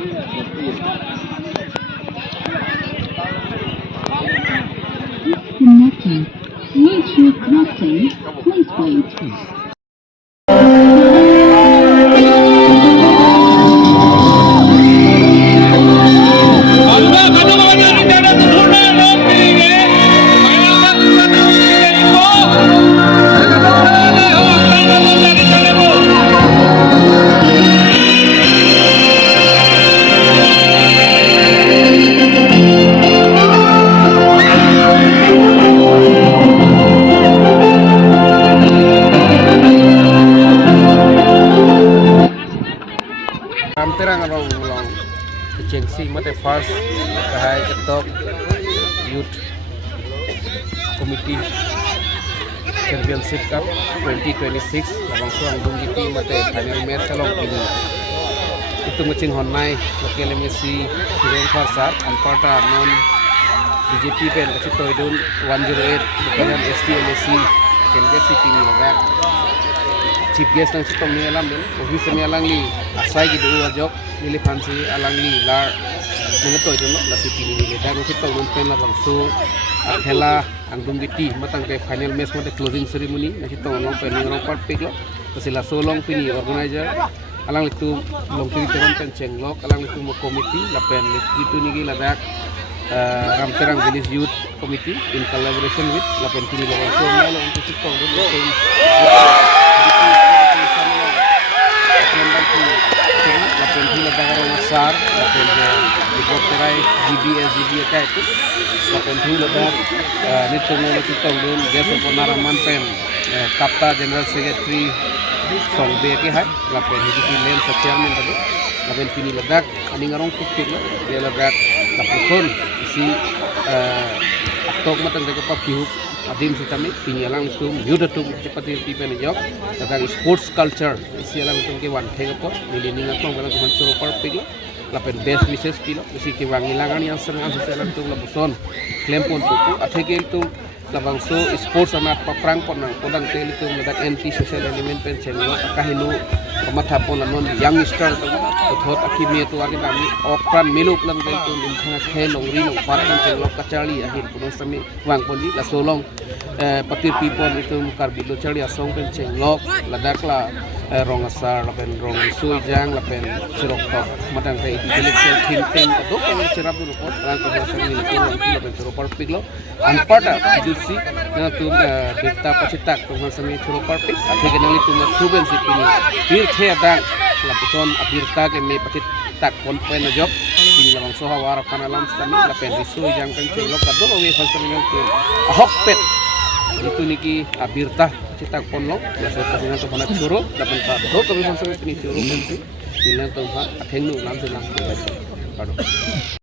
Disconnected. Bluetooth connecting. Please wait. Terang long agency mate first kahai ketok youth committee championship cup 2026 labang suang dunggiti mate final match kalong ini itu macing honai lokal Messi Siren Farsat anparta non BJP pen kasi toidun 108 bukan STLC kenget si pini lagak chief guest nang sitong ni alam din office ni alang li asai gitu ajok nili fancy alang li lar mengeto itu no la sipini ni dan sitong non pen la bangsu akhela ang dunggiti matang ke final match mate closing ceremony na sitong long pen ni rong part pick lo sila solong pini organizer alang itu long pini teman pen cenglok alang itu mo committee la pen itu ni la dak Ramterang Village Youth Committee in collaboration with Lapen Pini Bawang so melo untuk sitong don Lapen Pini Ladagaro Masar Lapen Dikoterai GBS ka itu Lapen Pini Ladag nito melo sitong don Geso Ponaraman pen Kapta General Secretary Song Be ke hai Lapen hidiki len sa chairman tadi Lapen Pini Ladag ani ngarong kupik lo dia Ladag Lapuson isi tok matang daga papihuk adim sitami pinyalang tum yudatum cepati pipen jok daga sports culture isi alang tum ke wan thega po milining atong galang tum suro parpig lapen best wishes pilo isi ke wangilangan yang senang alang tum labuson klempon puku atheke tum labang so sports amat paprang ponang podang teli tum daga anti social element pen chenglo kahinu pamathapon non youngster thot akime to ani dami opran melu plan tel to minthanga khelong ri long parkan chenglo kachali ahin kuno sami wang poli la solong patir people itu karbilo chali asong pen chenglo ladakla rongasar lapen rong isu jang lapen sirok tok matang kai intellectual thinking to ko cerap dulu ko rang ko sami ni ko lapen sirok parpik lo anpada jusi na tu dekta pacitak to sami sirok parpik athike nali tu proven sipini pir the adang lapuson abirta ke me patit tak pon pen job ini labang soha war panalam sami lapen isu jang kan chelo kado we falsami ko ahopet itu niki abirta citak ponlo biasa kasina to pana churo dapat pa do kami falsami ini churo pensi dilan to pa athengnu nam se nam